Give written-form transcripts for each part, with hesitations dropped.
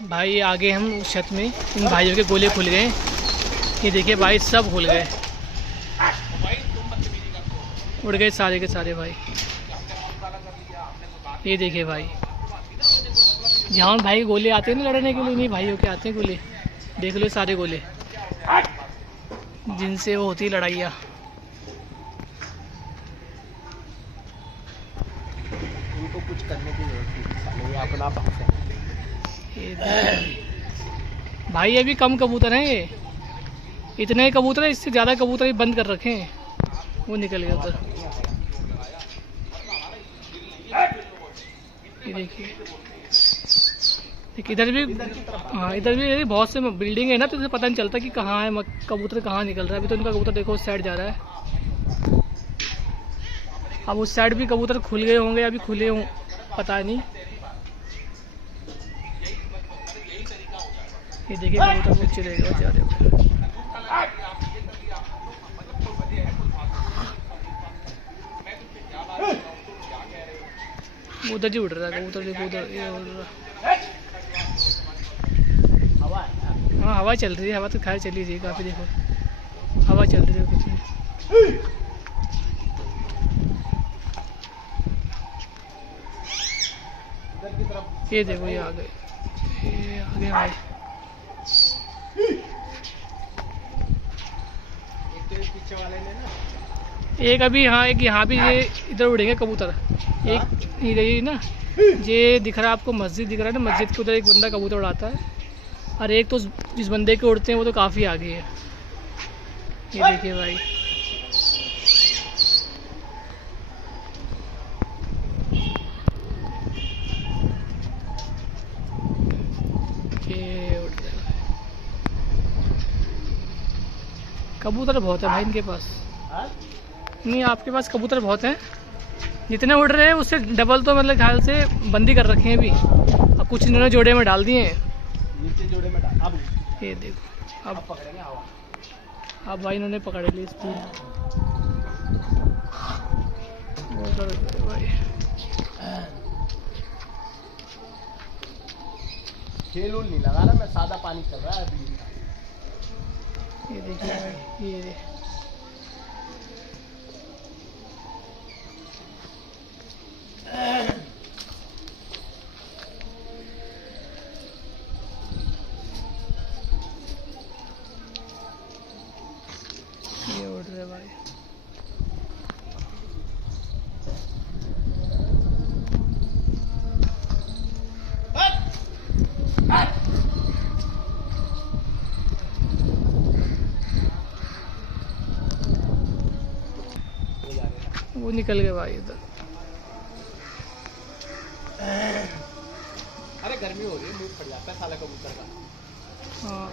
भाई आगे हम उस छत में इन भाइयों के गोले खुल गए। ये देखिए भाई सब खुल गए, उड़ गए सारे के सारे भाई। ये देखिए भाई, जहाँ भाई के गोले आते हैं ना लड़ने के लिए, नहीं भाइयों के आते हैं गोले। देख लो सारे गोले जिनसे वो होती है लड़ाइयाँ। उनको कुछ करने की जरूरत नहीं, अपना बात है। भाई अभी कम कबूतर हैं ये, इतने ही कबूतर हैं, इससे ज़्यादा कबूतर ही बंद कर रखे हैं। वो निकल गया उधर, ये देखिए। इधर भी, हाँ इधर भी बहुत से बिल्डिंग है ना, तो इसे पता नहीं चलता कि कहाँ है कबूतर, कहाँ निकल रहा है। अभी तो इनका कबूतर देखो उस साइड जा रहा है। अब उस साइड भी कबूतर खुल गए होंगे, अभी खुले हों पता नहीं। ये देखिए कबूतर कुछ चलेगा जा रहे हो। उधर जी उड़ रहा है कबूतर, देखो उधर ये उड़ रहा। हाँ हवा चल रही है, हवा तो खैर चली रही है काफ़ी। देखो हवा चल रही है कितनी। ये देखो ये आ गए, ये आ गए भाई। एक अभी, हाँ एक यहाँ भी ये इधर उड़ेंगे कबूतर। एक ये ना, ये दिख रहा है आपको, मस्जिद दिख रहा है ना, मस्जिद के उधर एक बंदा कबूतर उड़ाता है। और एक तो जिस बंदे के उड़ते हैं वो तो काफ़ी आगे है। ये देखिए भाई, ये उड़ रहे हैं। कबूतर बहुत है भाई इनके पास। नहीं आपके पास कबूतर बहुत हैं, जितने उड़ रहे हैं उससे डबल तो मतलब ख्याल से बंदी कर रखे हैं अभी। अब कुछ इन्होंने जोड़े में डाल दिए हैं, नीचे जोड़े में डाल। अब ये देखो अब पकड़ेंगे हवा। अब भाई इन्होंने पकड़ ली स्पीड भाई। खेल नहीं लगा रहा मैं, सादा पानी चल रहा है अभी। ये देखिए भाई, ये उड़ रहे भाई। वो निकल गए भाई इधर। अरे गर्मी हो रही है, मुंह फट जाता है साला कबूतर का। हाँ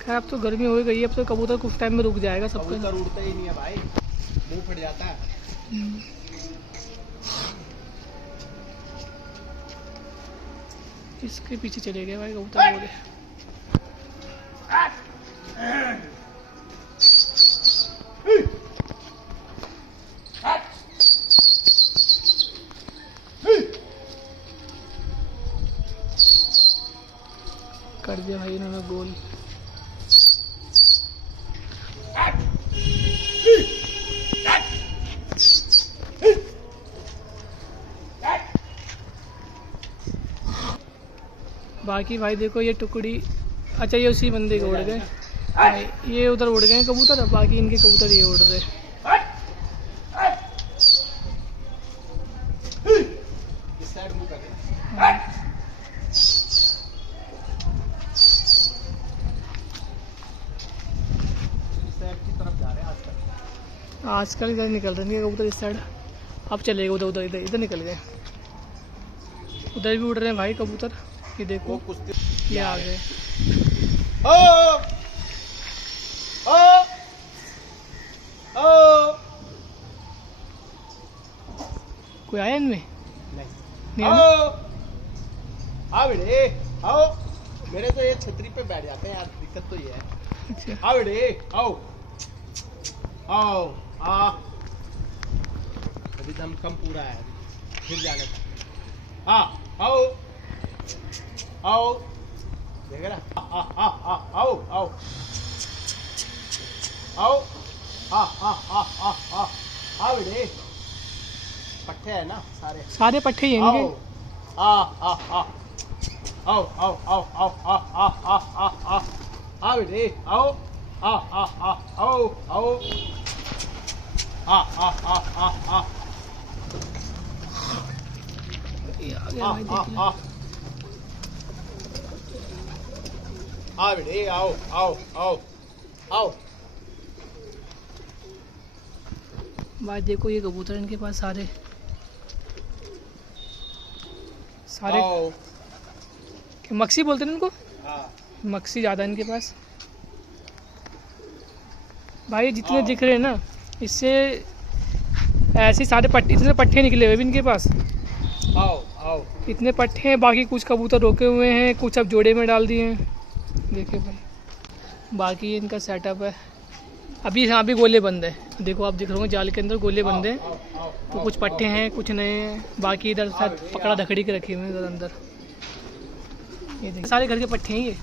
खैर अब तो गर्मी हो गई है, अब तो कबूतर कुछ टाइम में रुक जाएगा सबका। कबूतर उड़ता ही नहीं है भाई, मुंह फट जाता है। इसके पीछे चले गए भाई कबूतर बोले। कर दिया भाई इन्होंने गोल। बाकी भाई देखो ये टुकड़ी, अच्छा ये उसी बंदे के उड़ गए, ये उधर उड़ गए कबूतर, बाकी इनके कबूतर ये उड़ रहे। इस साइड मुंह कर की तरफ जा रहे हैं आजकल इधर निकल रहे हैं कबूतर इस साइड। अब चलेगा उधर, उधर इधर इधर निकल गए। उधर भी उड़ रहे हैं भाई कबूतर, ये देखो ये आ गए। ओ ओ ओ कोई आया इनमें? नहीं आओ आओ बेटे आओ। मेरे तो ये छतरी पे बैठ जाते हैं यार, दिक्कत तो ये है। अच्छा आओ बेटे आओ आओ आ। अभी दम कम पूरा है, फिर जाने का। आओ आओ देख रहा आओ आओ आओ आओ बेटे पट्टे है ना सारे पट्टे ही हैं आओ इनके। आओ आओ आओ आओ आओ आओ बेटे आओ आओ आओ ये आ गया भाई, देख लो। आओ बेटे आओ आओ आओ आओ भाई देखो ये कबूतर इनके पास सारे सारे आओ मक्सी बोलते हैं इनको, हाँ मक्सी ज़्यादा इनके पास। भाई जितने दिख रहे हैं ना, इससे ऐसे सारे पट्टे, इतने पट्टे निकले हुए भी इनके पास। आओ आओ इतने पट्टे हैं, बाकी कुछ कबूतर रोके हुए हैं, कुछ अब जोड़े में डाल दिए हैं। देखिए भाई, बाकी इनका सेटअप है। अभी यहाँ भी गोले बंद है, देखो आप दिख रहे होंगे जाल के अंदर गोले बंद हैं। तो कुछ पट्टे हैं, कुछ नए हैं, बाकी इधर शायद पकड़ा धकड़ी के रखे हुए हैं इधर अंदर। ये देखिए सारे घर के पट्टे हैं, ये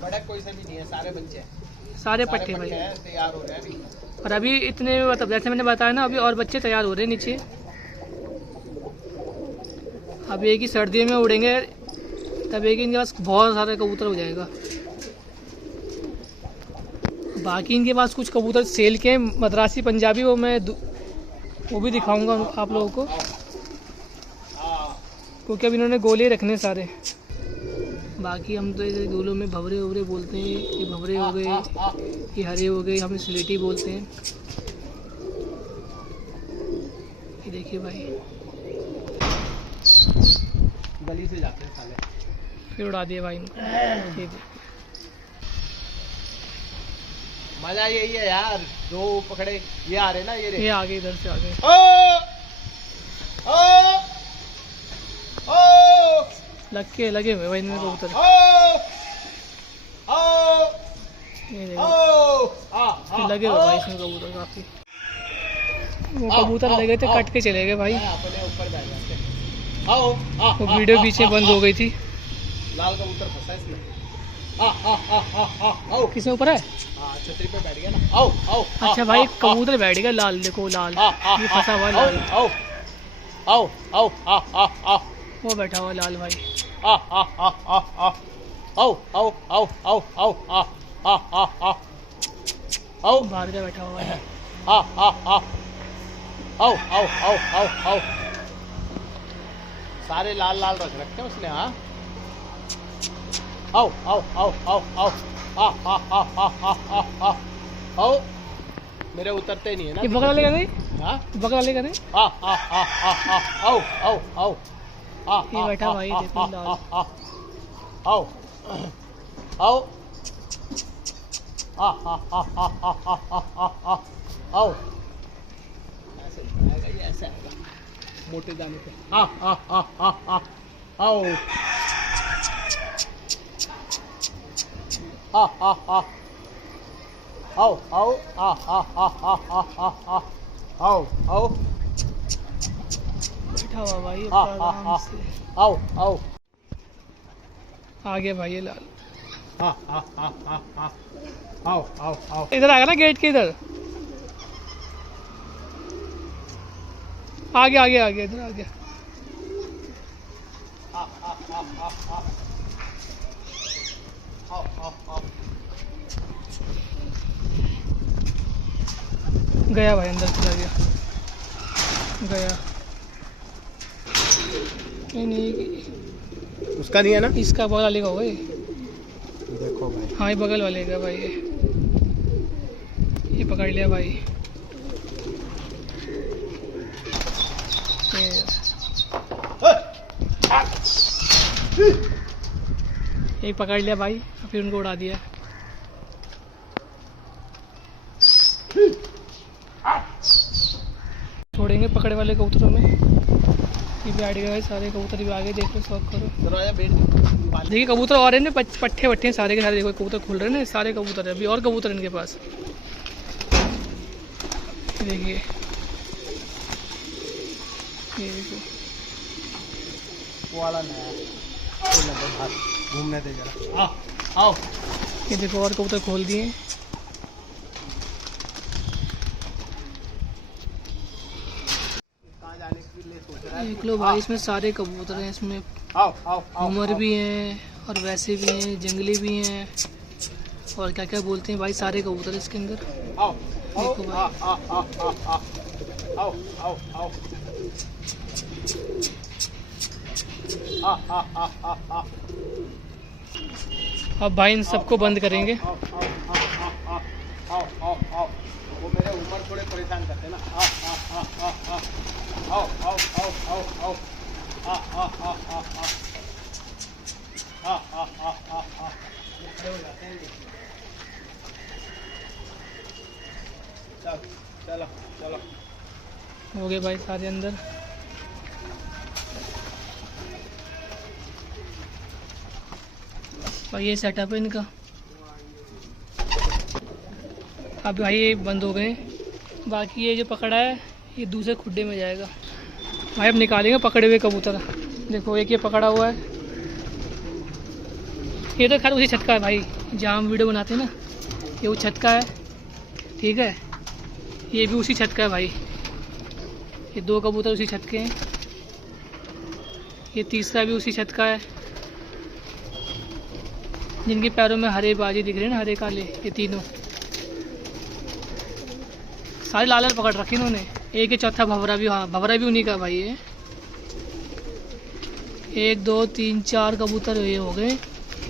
बड़ा कोई सा भी नहीं है, सारे बच्चे हैं, सारे सारे पट्टे भाई। हैं, तैयार हो रहे हैं अभी। और अभी इतने मतलब जैसे मैंने बताया ना, अभी और बच्चे तैयार हो रहे हैं नीचे। अब एक ही सर्दियों में उड़ेंगे, तब एक ही इनके पास बहुत सारे कबूतर हो जाएगा। बाकी इनके पास कुछ कबूतर सेल के मद्रासी पंजाबी, वो भी दिखाऊंगा आप लोगों को, क्योंकि अब इन्होंने गोले रखने सारे। बाकी हम तो इधर गोलों में भवरे ववरे बोलते हैं। ये भवरे हो गए, ये हरे हो गए, हम स्लेटी बोलते हैं। ये देखिए भाई, गली से जाते हैं साले। फिर उड़ा दिया भाई इनको। ये देखिए। मजा यही है यार, दो पकड़े ये आ रहे ना, ये ये आगे इधर से आ गए। ओ ओ ओ लगे हुए भाई इनमें कबूतर। ओ ये देखो, ओ लगे हुए भाई इसमें कबूतर काफी। वो कबूतर लगे थे, कट के चले गए भाई। अपने ऊपर बैठ जाते। आओ वो वीडियो बीच में बंद हो गई थी। लाल कबूतर फंसा इसमें। आओ किसमें ऊपर है? हाँ छतरी पे बैठ गया ना। आओ आओ अच्छा भाई, कबूतर बैठ गया लाल, देखो लाल, ये फंसा हुआ लाल। आओ आओ आओ आओ वो बैठा हुआ लाल भाई। आओ आओ आओ आओ आओ आओ आओ बाहर का बैठा हुआ है। आओ आओ आओ आओ आओ आओ सारे लाल लाल रख रखे हैं उसने। हाँ आओ आओ आओ आओ आओ आओ मेरे उतरते नहीं है ना। ये बगल वाले का नहीं? हाँ बगल वाले का नहीं? आओ आओ आओ ये बैठा भाई, देखो लाल। आओ आओ आओ ऐसे आएगा, ये ऐसे आएगा मोटे दाने पे। आओ आओ आओ आओ बैठा हुआ भाई आराम से। आओ आओ आ गया भाई ये लाल। आओ आओ आओ इधर आ गया ना गेट के इधर। आ गया इधर आ गया। गया भाई, अंदर चला गया। नहीं उसका नहीं है ना, इसका बगल वाले का होगा ये। देखो भाई। हाँ ये बगल वाले का भाई, ये पकड़ लिया भाई। एक पकड़ लिया भाई, फिर उनको उड़ा दिया। छोड़ेंगे पकड़े वाले कबूतरों में। ये बैठ गए भाई, सारे कबूतर भी आगे, देखो शौक करो। दरवाजा बैठ दो। देखिए कबूतर और हैं, पट्टे वट्टे सारे के सारे, देखो कबूतर खुल रहे हैं ना, सारे कबूतर है। अभी और कबूतर इनके पास, देखिए ये देखो। वो वाला नया घूमने दे जरा। आओ ये देखो और कबूतर खोल दिए। कहाँ जाने के लिए सोच रहा है? देख लो भाई इसमें सारे कबूतर हैं, इसमें आओ आओ आओ उमर भी हैं और वैसे भी हैं, जंगली भी हैं और क्या क्या बोलते हैं भाई, सारे कबूतर हैं इसके अंदर। आओ देखो भाई। आओ आओ आओ आओ आओ आओ। अब भाई इन सबको बंद करेंगे। आओ वो मेरे उम्र थोड़े परेशान करते हैं ना। आओ आओ आओ आओ आओ खड़े हो जाते हैं। चलो चलो हो गए भाई सारे अंदर। भाई ये सेटअप है इनका। अब भाई ये बंद हो गए, बाकी ये जो पकड़ा है ये दूसरे खुड्डे में जाएगा। भाई अब निकालेंगे पकड़े हुए कबूतर। देखो एक ये पकड़ा हुआ है, ये तो खैर उसी छत का है भाई, जहाँ हम वीडियो बनाते हैं ना, ये वो छत का है, ठीक है। ये भी उसी छत का है भाई, ये दो कबूतर उसी छत के हैं। ये तीसरा भी उसी छत का है, जिनके पैरों में हरे बाजी दिख रहे हैं ना, हरे काले, ये तीनों सारे लाल लाल पकड़ रखे इन्होंने। एक ये चौथा भंवरा भी, हाँ भंवरा भी उन्हीं का भाई है। 1 2 3 4 कबूतर ये हो गए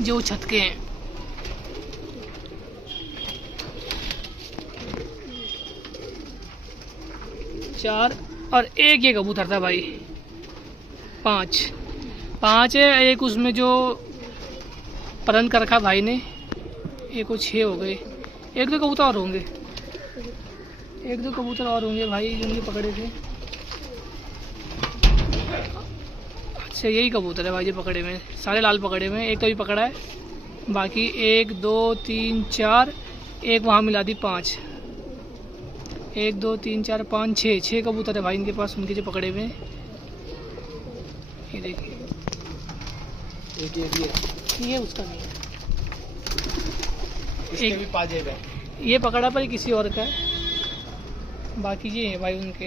जो छत के हैं। चार और एक ये कबूतर था भाई, 5 है। एक उसमें जो परन कर रखा भाई ने, एक को 6 हो गए। एक दो कबूतर और होंगे, एक दो कबूतर और होंगे भाई जो उनके पकड़े थे। अच्छा यही कबूतर है भाई जो पकड़े हुए हैं, सारे लाल पकड़े हुए हैं। एक तो भी पकड़ा है, बाकी 1 2 3 4, एक वहाँ मिला दी 5। 1 2 3 4 5 6 कबूतर है भाई इनके पास, उनके जो पकड़े हुए हैं। ये देखिए एक ये भी है, ये उसका नहीं है, इसके एक- भी पाजेब है। ये पकड़ा पर किसी और का है, बाकी ये है भाई उनके।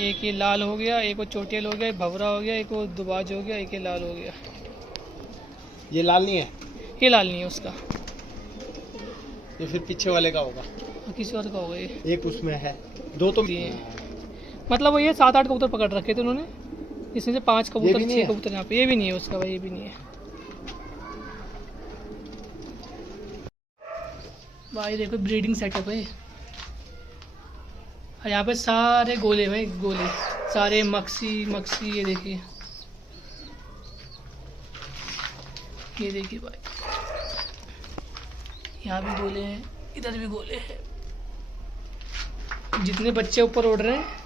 एक ये लाल हो गया, एक वो चोटियल हो गया, एक भंवरा हो गया, एक वो दुबाज हो गया, एक ये लाल हो गया। ये लाल नहीं है, ये लाल नहीं है उसका, ये फिर पीछे वाले का होगा। और किसी और का होगा ये। एक उसमें है, 2 तो ये मतलब वो ये 7 8 कबूतर पकड़ रखे थे उन्होंने, जिसमें से 5 कबूतर भी नहीं 6 है? कबूतर यहाँ पे। ये भी नहीं है उसका भाई, ये भी नहीं है भाई। देखो ब्रीडिंग सेटअप है, और यहाँ पे सारे गोले भाई, गोले सारे मक्सी। ये देखिए, ये देखिए भाई, यहाँ भी गोले हैं, इधर भी गोले हैं। जितने बच्चे ऊपर उड़ रहे हैं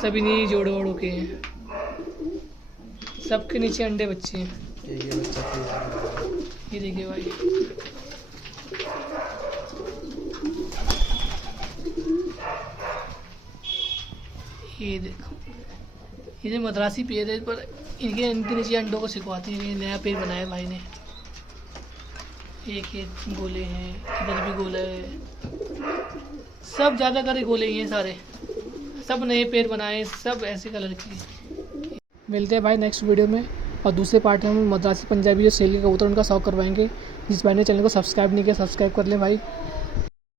सभी नहीं जोड़े वोड़ों के हैं, सबके नीचे अंडे बच्चे हैं। ये बच्चा ये देखिए भाई, ये देखो, ये जो मद्रासी पेड़ है, पर इनके नीचे अंडों को सिखवाते हैं। ये नया पेड़ बनाया भाई ने। एक गोले हैं, इधर भी गोला है, सब ज़्यादातर गोले ही हैं सारे, सब नए पेड़ बनाए, सब ऐसे कलर की। मिलते हैं भाई नेक्स्ट वीडियो में, और दूसरे पार्ट में हम मद्रासी पंजाबी जो सेल के कबूतर उनका शौक करवाएंगे। जिस भाई ने चैनल को सब्सक्राइब नहीं किया, सब्सक्राइब कर लें भाई।